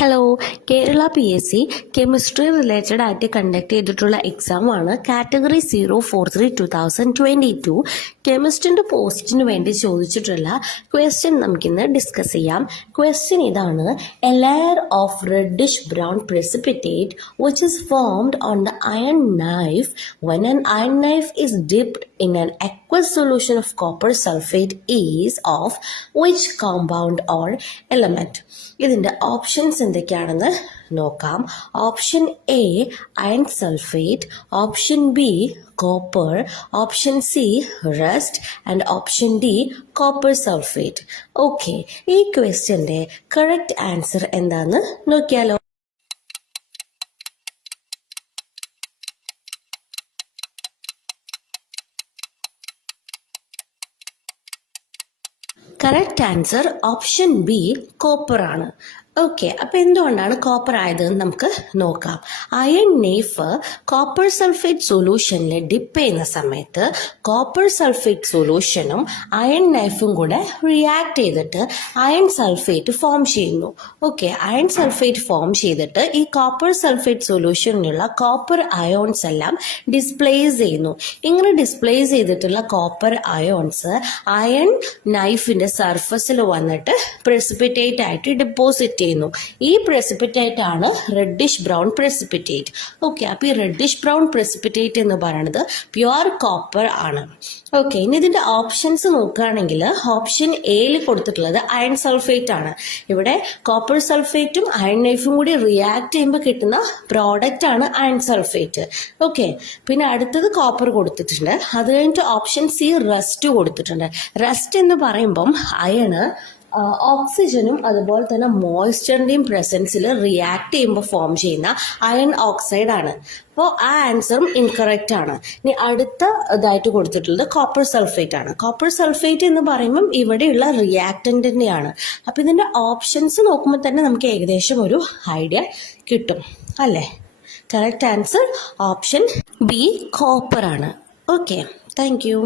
Hello, Kerala PSC chemistry related ആയിട്ട് conduct ചെയ്തിട്ടുള്ള എക്സാമാണ് category 043-2022 കെമിസ്ട്രിൻ്റെ പോസ്റ്റിന് വേണ്ടി ചോദിച്ചിട്ടുള്ള ക്വസ്റ്റ്യൻ നമുക്കിന്ന് ഡിസ്കസ് ചെയ്യാം. ക്വസ്റ്റ്യൻ ഇതാണ്: A layer of reddish brown precipitate which is formed on the iron knife when an iron knife is dipped in an aqueous solution of copper sulfate is of which compound or element? ഇതിൻ്റെ options എന്തൊക്കെയാണെന്ന് നോക്കാം. Option A iron sulphate, option B copper, option C rest and option D copper sulphate. Okay, ഈ ക്വസ്റ്റ്യൻ്റെ correct answer എന്താണെന്ന് നോക്കിയാലോ. Correct answer option B copper ആണ്. Okay, അപ്പോൾ എന്തുകൊണ്ടാണ് copper ആയതെന്ന് നമുക്ക് നോക്കാം. അയൺ നൈഫ് കോപ്പർ സൾഫേറ്റ് സൊല്യൂഷനിൽ ഡിപ്പ് ചെയ്യുന്ന സമയത്ത് കോപ്പർ സൾഫേറ്റ് സൊല്യൂഷനും അയൺ നൈഫും കൂടെ റിയാക്ട് ചെയ്തിട്ട് അയൺ സൾഫേറ്റ് ഫോം ചെയ്യുന്നു. ഓക്കെ, അയൺ സൾഫേറ്റ് ഫോം ചെയ്തിട്ട് ഈ കോപ്പർ സൾഫേറ്റ് സൊല്യൂഷനിലുള്ള കോപ്പർ അയോൺസ് എല്ലാം ഡിസ്പ്ലേസ് ചെയ്യുന്നു. ഇങ്ങനെ ഡിസ്പ്ലേസ് ചെയ്തിട്ടുള്ള കോപ്പർ അയോൺസ് അയൺ നൈഫിന്റെ സർഫസിൽ വന്നിട്ട് പ്രസിപ്പിറ്റേറ്റ് ആയിട്ട് ഡെപ്പോസിറ്റ് ചെയ്യുന്നു. ഈ പ്രസിപ്പിറ്റേറ്റ് ആണ് റെഡിഷ് ബ്രൗൺ പ്രസിപ്പിറ്റേറ്റ്. ഓക്കെ, അപ്പൊ ഈ റെഡിഷ് ബ്രൗൺ പ്രസിപ്പിറ്റേറ്റ് എന്ന് പറയുന്നത് പ്യുവർ കോപ്പർ ആണ്. ഓക്കെ, ഇനി ഇതിന്റെ ഓപ്ഷൻസ് നോക്കുകയാണെങ്കിൽ ഓപ്ഷൻ എയിൽ കൊടുത്തിട്ടുള്ളത് അയൺ സൾഫേറ്റ് ആണ്. ഇവിടെ കോപ്പർ സൾഫേറ്റും അയൺ നൈഫും കൂടി റിയാക്ട് ചെയ്യുമ്പോൾ കിട്ടുന്ന പ്രോഡക്റ്റ് ആണ് അയൺ സൾഫേറ്റ്. ഓക്കെ, പിന്നെ അടുത്തത് കോപ്പർ കൊടുത്തിട്ടുണ്ട്. അത് കഴിഞ്ഞിട്ട് ഓപ്ഷൻ സി റസ്റ്റ് കൊടുത്തിട്ടുണ്ട്. റസ്റ്റ് എന്ന് പറയുമ്പം അയണ് ഓക്സിജനും അതുപോലെ തന്നെ മോയ്സ്ചറിന്റെയും പ്രസൻസിൽ റിയാക്ട് ചെയ്യുമ്പോൾ ഫോം ചെയ്യുന്ന അയൺ ഓക്സൈഡ് ആണ്. അപ്പോൾ ആ ആൻസറും ഇൻകറക്റ്റ് ആണ്. ഇനി അടുത്ത ഇതായിട്ട് കൊടുത്തിട്ടുള്ളത് കോപ്പർ സൾഫേറ്റ് ആണ്. കോപ്പർ സൾഫേറ്റ് എന്ന് പറയുമ്പം ഇവിടെയുള്ള റിയാക്ടന്റ് തന്നെയാണ്. അപ്പം ഇതിന്റെ ഓപ്ഷൻസ് നോക്കുമ്പോൾ തന്നെ നമുക്ക് ഏകദേശം ഒരു ഐഡിയ കിട്ടും അല്ലേ. Correct answer option B copper ആണ്. Okay, thank U.